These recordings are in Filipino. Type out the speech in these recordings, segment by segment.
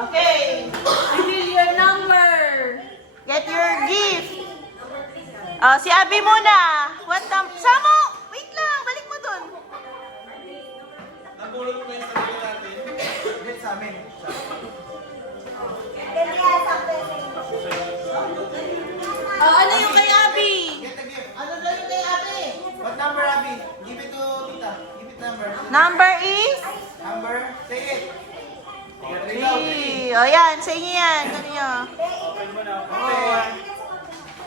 Okay. Reveal your number. Get your gift. Si Abby muna. What number? Samo! Wait lang, balik mo dun. Nabulot mo yung sarili natin. Get sa amin. Ano yung kay Abby? Get the gift. Ano na yung kay Abby? What number, Abby? Give it to Tita. Give it number. Number is? Number? Say it. 3. O yan, sa inyo yan. Kanino? Open mo na.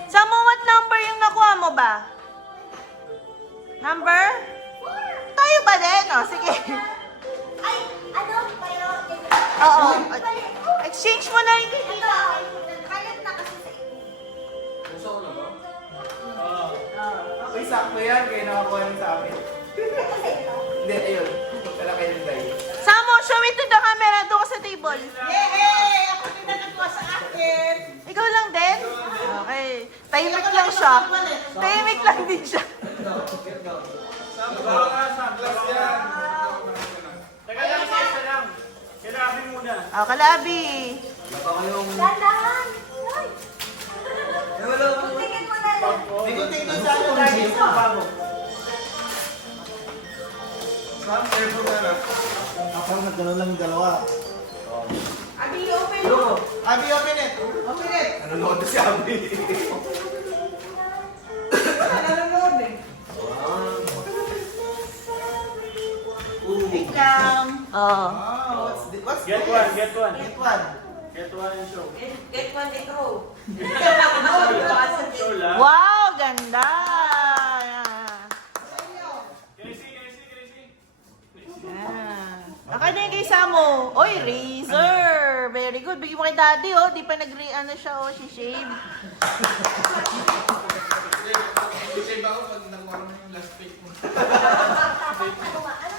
Samo, what number yung nakuha mo ba? Number? Tayo ba din? O, sige. Ay, ano? Pero, Oo. Exchange mo na rin kay ito, Tita. kalat na kasi sa inyo. Gusto ko na ba? Uy, sakto yan. Kaya nakakuha yun sa amin. Ito sa ito. Hindi, ayun. Wala kayo ng guys. Samo, show it to the camera. Doon ka sa table. Yay! Ako din na nagkuha sa akin. Ikaw lang din? Okay. Tahimik lang siya. Tahimik lang din siya. Baka nga, sunglass yan. Teka lang, isa lang. Kailangan muna. O, Kalabi. Baka kayong... Dandahan. Ay, Wala ko. tingin mo na lang. Tingin doon sa ano, guys. Bago. Sam, careful ka na. Ako nagkaroon lang yung dalawa. Abi, open mo. Abby, open it. Open it. Nanonood na si Abby. Nanonood eh. Wait lang. Oo. What's this? What's Get this? one, get one. Get one. Get one and show. Get one, ikaw. Show lang. Wow, ganda. Can you see? Ako na yung kay Samo. Oy, razor. Very good. Bigyan mo kay daddy, oh. Di pa nag-ano siya, oh. Si shave. Save ako pag nakuha mo yung last pick mo. Ano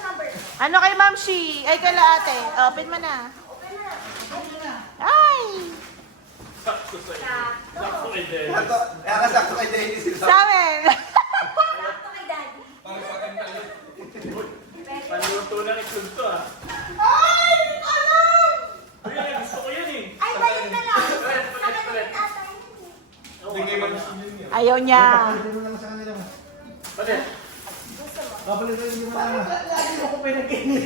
number? Ano kay Ma'am Shi? Ay, kay ate. Open mo na. Open na. Ay! Sakto sa'yo. Sakto kay Dennis. Sakto. Kaya kasakto kay Dennis. Sa amin. Sakto kay daddy. Para sa akin tayo. Panuto ng itlog to ah. Ay! Hindi ko alam! Ay, gusto ko yan eh. Ay, balik na lang. Palit, Sa palit, kanila palit. tatay. Hindi kayo mag-gusto yun yan. Ayaw niya. Papalitin mo naman sa kanila. Palit. Papalitin mo naman. Lagi mo ko pinag-init.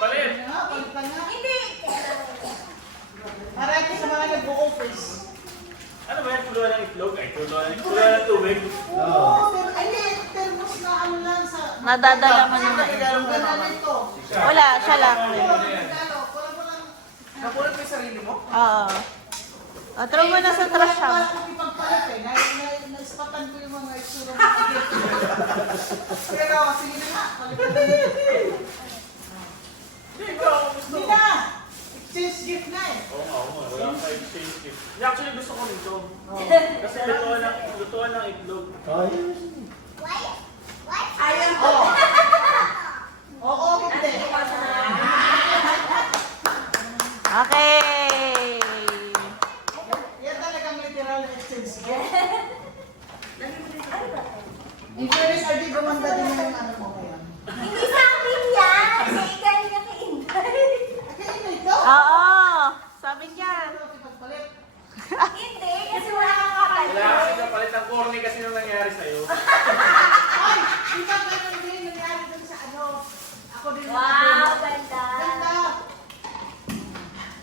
Palit. Palitan nga. Hindi. Para ito sa mga nag-o-office. Ano ba yan? Tuluan ng itlog? Ay, tuluan ng tubig. Oo, ay, thermos na ano lang sa... Nadadala mo naman. Ganun ito. Wala, siya lang. Napulot mo yung sarili mo? Oo. Throw mo na sa trash Wala bag. akong ipagpalit eh. Na-spatan ko yung mga itsura mo. Pero, sige na nga. Palitan na yun. Hindi, ikaw ako gusto. Hindi na. Exchange gift na eh. Oo nga, wala akong exchange gift. Actually, gusto ko nito. Kasi lutuan ng itlog. Why? Why? Ayan po. Oo, hindi. Okay. Yan talagang literal na exchange gift. Ano ba? In fairness, Ardi, gumanda din yung ano mo ngayon. Hindi sa akin yan. Sa ikay na kay Inday. Kaya ito ito? Oo. Sabi niya. Ipagpalit. Hindi, kasi wala kang kapalit. Wala kasi kapalit ang corny kasi nung nangyari sa'yo. Ay, di ba ganun din nangyari dun sa ano? Ako din. Wow, ganda. Ganda.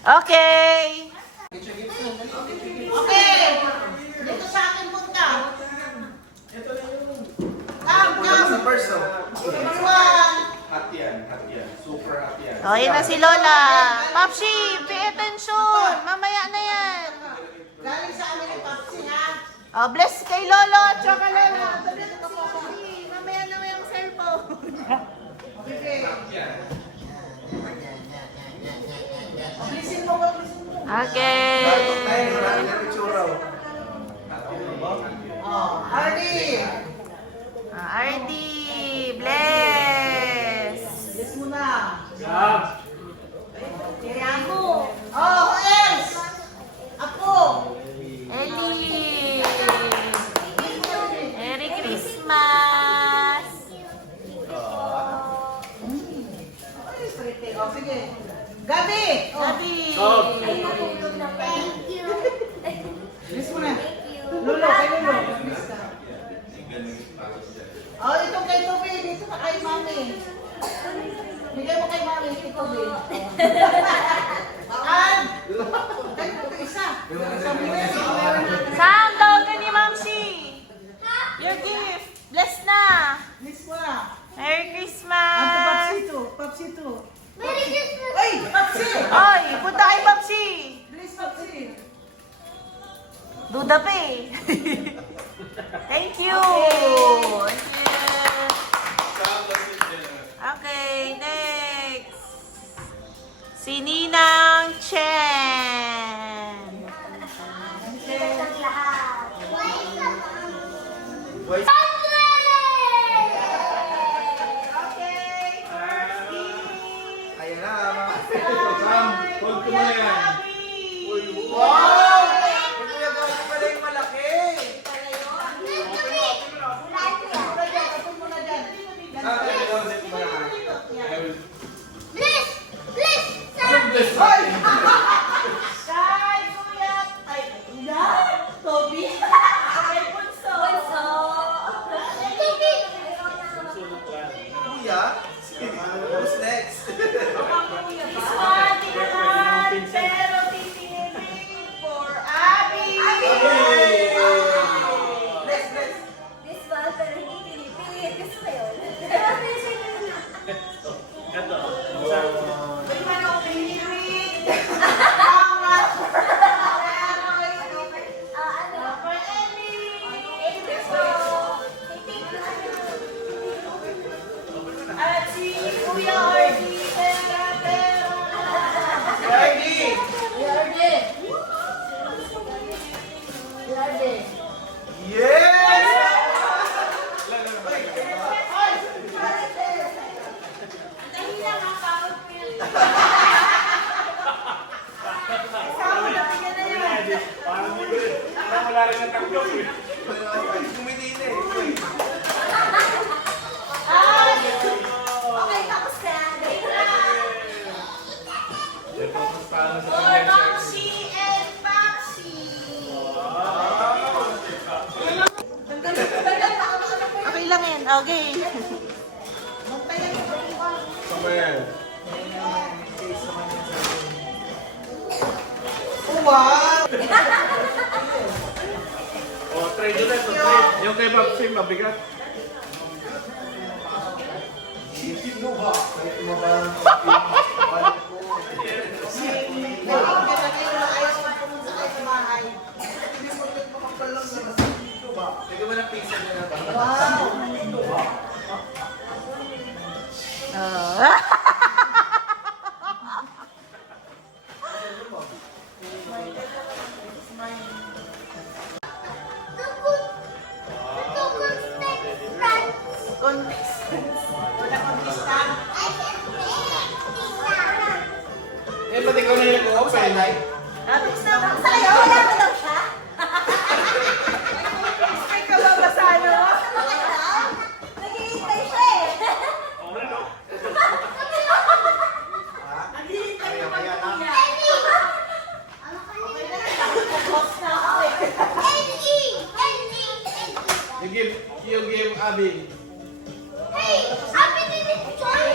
Okay. Okay. Dito sa akin punta. Ito na yun. Come. Sa perso. Number one. Hot yan, hot yan. Super hot yan. O, yun na si Lola. Papsi, pay attention. Mamaya na yan. Galing sa amin ni Papsi, ha? O, bless kay Lolo at saka Lola. Bless ka po. Mamaya na yung cellphone. Okay. Bilisin mo, bilisin mo. Okay. Tayo, marami na pitsura. Oh, Hardy. RD, bless. Bilis mo na. Gab! Kaya mo. Oh, who else? Apo. Eli. An! Ganito ito isa. Sabi mo yan. Sam, tawag ka ni Mamsi. Your gift. Bless na. Miss mo na. Merry Ang Christmas. papsito. Papsito. Merry Christmas! Ay! Papsi! Oy, punta kay Papsi. Please, Papsi. Duda pa eh. Thank you. Thank you. Okay, next. Si Ninang Chen. Ang lahat. Boys. Okay, first gift. Ayan na, mga. Sam, hold ko na yan. Wow! Ito yung gawin pala yung malaki. Bless! Bless! Anong bless Ay! Kay Kuya. Ay, yan. Toby. Kay Bunso. Bunso! Tubig! Sulot lang. Kuya? Who's next? This one, tinahan, pero titinirin for Abby. Bless, bless. This one, pero hindi pinipilit. Gusto mo yun? Ito. Sam. May manok, titinirin. Ano? For Ellie. At si Kuya Orgy. Pero. Ready? Yes! Parang hindi ko rin. Parang wala rin ang tanggap eh. Kumiti na eh. Okay, tapos na. Ito, paano sa For kanya? Mamsi and Papsi. Okay lang yan. Okay. Sama yan. Oh, wow! O, trade ulit. O, trade. Yung kay Babsi, mabigat. Nagigyan na kayo na ayaw na pumunta kayo sa bahay. Hindi mo rin makapalang na dito ba? Lagyan mo ng pizza na ba? Wow! Contestants. Wala kang lista. Eh, pati ko na yung open. Tapos na. Sa'yo, wala mo daw siya? Ay, kababasalo. Naghihintay siya eh. Okay, no? Naghihintay Kaya, naman kaya na. kuya. Ano kanina? Boss na ako eh. You give Abby. Hey! Happy New Year!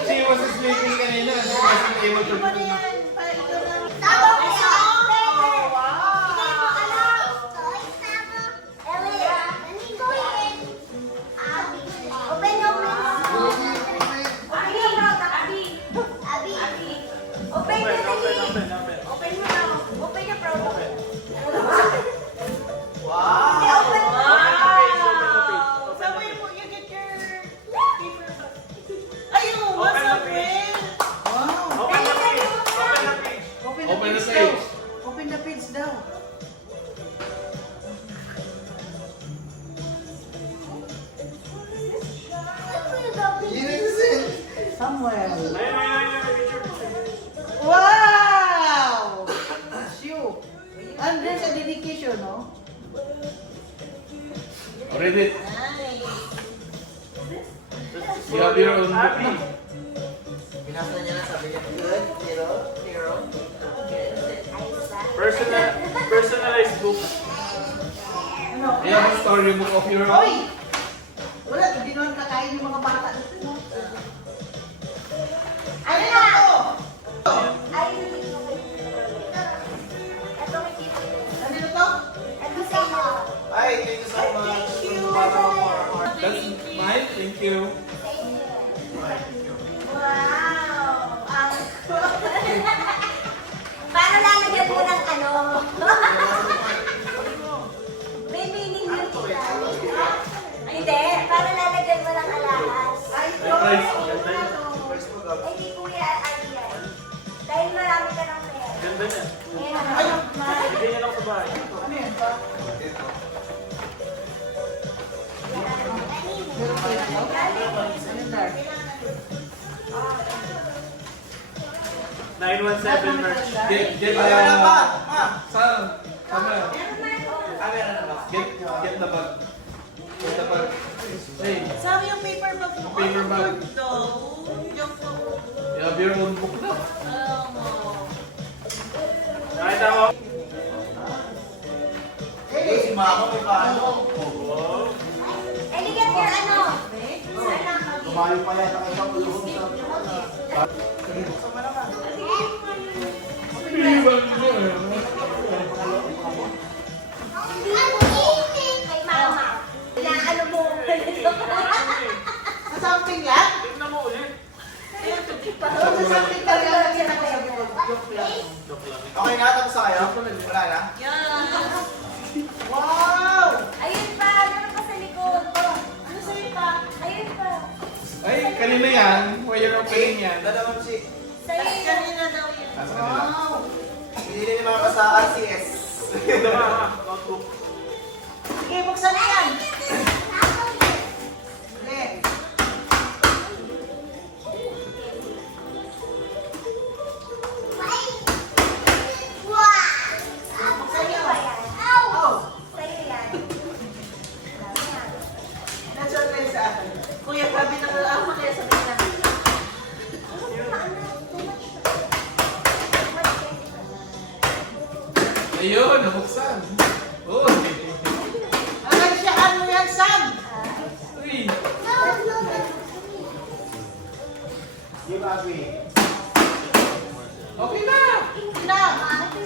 She was sleeping kanina. She wasn't able to. Ano yan? Para ikaw lang. Tama ko siya! Wow. Hindi mo alam! Ellie, nandito yun! Abby. Open your mouth! Abby! Abby! Open your mouth! Open mo na. Open your mouth. Wow! Hindi, open mo. Wow. Somewhere mo, you get your paper. Ayun, what's up, Ren? Wow! Open the page. Open the page. Open Open the the page daw. page. Open the page daw. Somewhere. Ayun, ayun, ayun. Picture. Wow! Shoe. And there's a dedication, no? Read it. Nice. You have your own book. Binasa niya na sabi niya, good, zero, zero. Personalized book. Ano? You have a storybook of your Hoy! own. Wala, hindi naman kakain yung mga bata. Ano na to? Ay, Thank you. Wow! Ang para lalagyan mo ng ano? May meaning yun, tita. Hindi, para lalagyan mo ng alahas. Ay, Price, ganda niya. Ay, di kuya, ay yan. Dahil marami ka ng pera. Ganda niya. Ayan, Bigyan niya lang sa bahay. ano yan ba? Meron kayo ito? Ano dark? 917 merch. Get na ba? Saan? Get the bag. Get the bag. Hey, Sabi yung paper bag mo. Paper bag. Ang good daw. Yung you have your own book na. Nakita mo? Si Mama may paano. Wow. Ay, get your ano? Kumayo pa yata kayo sa ulong sa... Kay mama. Na ano mo? Sa something yan? Tignan mo ulit. Sa something talaga lang yan ako sa likod. Joke lang. Joke lang. Okay na, tapos na kayo? Wala na? Yan. Wow! Ayun pa, meron pa sa likod. Ano sa'yo pa? Ayun pa. Ay, kanina yan. Wire opening yan. Dadamang si... Sa'yo yun. Kanina daw yan. Wow! Binili ni Mama sa RCS. Ito nga, notebook. Okay, buksan na yan. Ulit. Buksan niyo. Oh, Sa'yo yan. na-surprise sa akin. Kuya, grabe na ako kaya sabihin na. Ayun, nabuksan. Uy! Alam siya, ano yan, Sam? Uy! Okay na! Sina?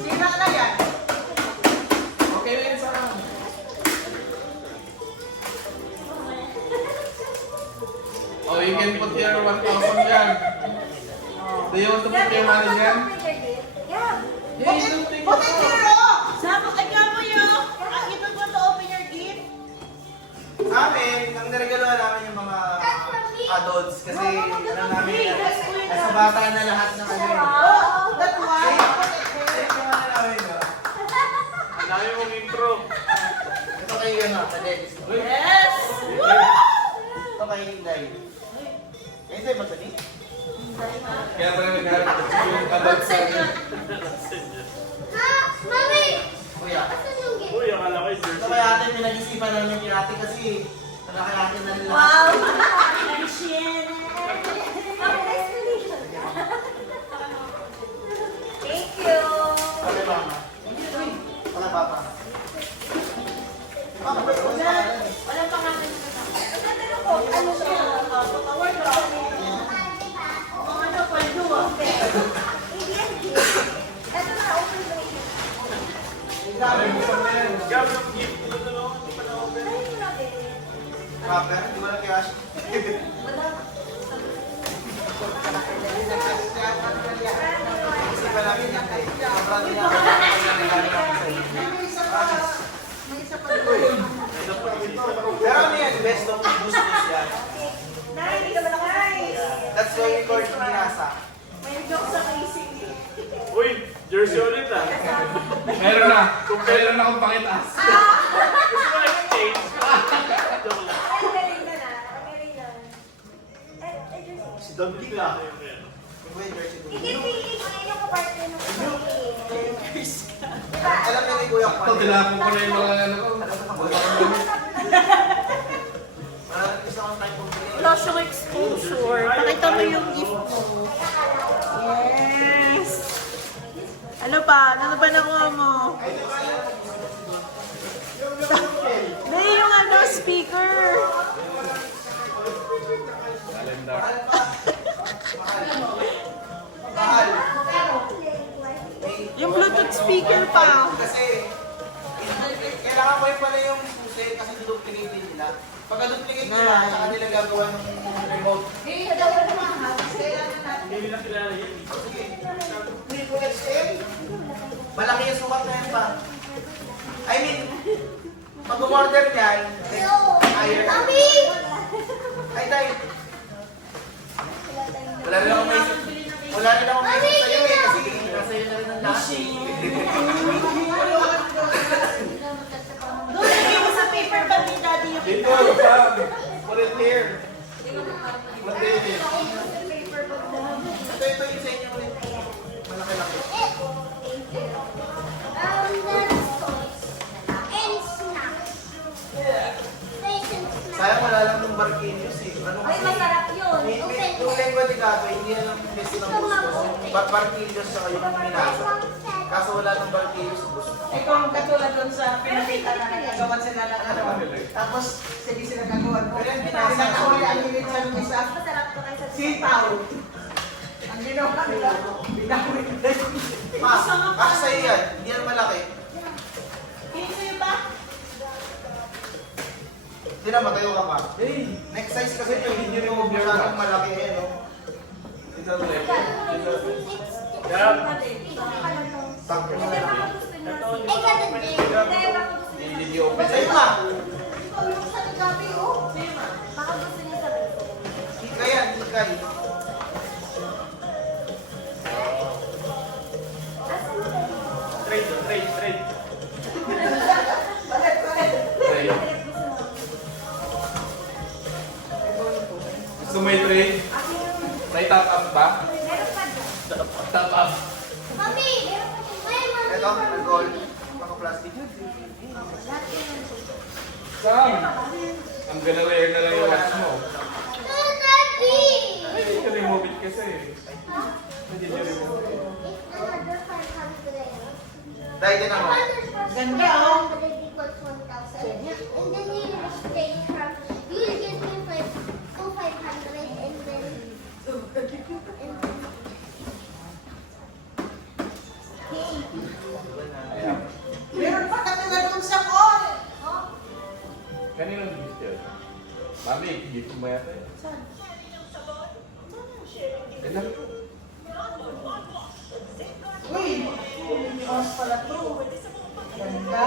Sina na yan? Okay na yun sa akin. Oh, you can put your 1,000 dyan. Do you want to put your money dyan? Yeah. Yeah, you don't think Put it here, oh! Sam, ay ka mo yun. You don't want to open your gift? Sa amin, ang naregaloan namin yung mga adults kasi ano namin, nasa bata na lahat ng ano yun. Oh, that's why. Put it here. Ayun yung ano namin, no? Ang dami mong intro. Ito kay ano, sa Dennis. Yes! Ito kay Inday. Kay Inday ba ito ni? Kaya pala nagharap yung adult sa akin. Kuya. Uy, akala ko yung Ito jersey. kay ate, pinag-isipan namin kay ate kasi malaki natin na nila. Wow. Thank you. Kay mama. Wala papa. Mama, basta ko sa pangalan eh. Walang pangalan ko. Nagtatanong ko, ano siya? Patawad ka. Ano, paldo ah. Hindi yan. Ito na, open mo yun. Ay, buksan mo yan. Gab, yung gift ko na lang. Hindi pa na-open. Try mo na din. Rapper, di ba na kay Ash? Isipan namin yan. Sobrang niya. May isa pa. May isa pa doon. Pero ano yan, best of business yan. Nay, hindi ka ba nakakais? That's why we call it Minasa. May joke sa casing. Uy, jersey ulit ah. Meron na. Meron na akong pakitaas. Gusto mo exchange? Joke lang. Ay, galing ka na. Galing na. Eh, Diyos. Si Don Bigla. Wait, jersey ko. Ikipili ko na yung kaparte ng kapatid. Diba? Alam na ni Kuya Kwan. Ito, tilapon ko na yung mga ano ko. Parang isa akong type of video. Wala siyang exposure. Pakita mo yung gift mo. Yes! Ano pa? Ano ba nakuha mo? May yung ano, speaker. Mahal. Yung Bluetooth speaker pa. Kasi, kailangan ko yung pala yung susi kasi duplicate nila. nila. Pagka-duplicate nila, saka nila gagawa ng remote. Eh, dalawa naman ha. Kailangan natin. Hindi nila kilala yan. Sige. 3XL. Malaki yung sukat na yan pa. I mean, pag-order niyan, higher. Ay, tayo. Wala rin akong message sa'yo eh, kasi nasa iyo na rin ang lahat. Doon, lagay mo sa paper bag ni Daddy yung Dito, Sam. Put it here. Matindi. Ito yung sa inyo ulit. Malaki-laki. Sayang wala lang ng barquillos eh. Ano Ay, kasi? masarap yun. Yung lengua de gato, hindi yan ang best ng gusto. Barquillos saka yung minasa. Kaso wala ng barquillos sa gusto. Eh kung katulad doon sa pinakita na nagagawa sila ng ano. Tapos, sige sila gagawa mo. Pero yung binasa. Pinakahuli ang limit sa nung isa. Masarap to kayo sa Sitaw. Ang ginawa nila, binawin nila yung Ma, kasi sa'yo yan. Hindi yan malaki. Pinito yun ba? Hindi na, matayo ka pa. Next size kasi nyo, hindi nyo masyadong malaki eh, no? Ito ulit. Sakto na malaki. Hindi di open. Sa'yo ma! Ikaw yung sa gabi, oh. Baka gusto niya sabihin. Hikay yan, hikay. Trade. Bakit? Gusto mo i-trade? May top up ba? Meron pa dyan. Top up. Mami, meron pa dyan. Ito, nag-gold. Naka-plastic. Lahat yan nandun. Sam! Ang gala-rare na lang yung watch mo. Ay, hindi ka remove it kasi. Hindi niya remove it. Dahil din ako. Ganda, oh. And then you stay from, you will give me 500 and then, Ayan. Meron pa katulad doon sa call. Kanino gift yun? Mami, gift mo yata yun. Ilan? Uy, mas pala to. Ganda.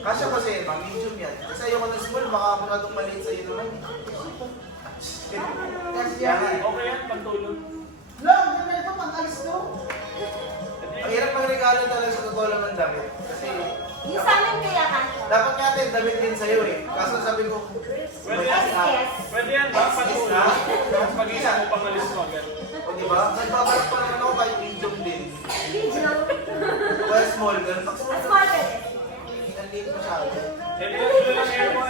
Kasya kasi, ma, medium yan. Kasi ayoko ng small, baka masyadong maliit sa'yo naman. Kasi Yan. yan. Okay yan, pantulog. Long, ganda ito, pang-alis to. Ang hirap magregalo talaga sa totoo lang ng damit. Kasi, Yung sa amin kaya kanto. dapat nga din damit din sa'yo eh. Kaso sabi ko, Pwede yan. Yes. Pwede yan ba? Pantulog. Tapos mag-isa mo pang alis mo agad. o diba? Nagbabalat pa naman ako kahit medium din. Video. Well, small, ganun. Pag A small bed. ang liit masyado. Yan yung lang air mo.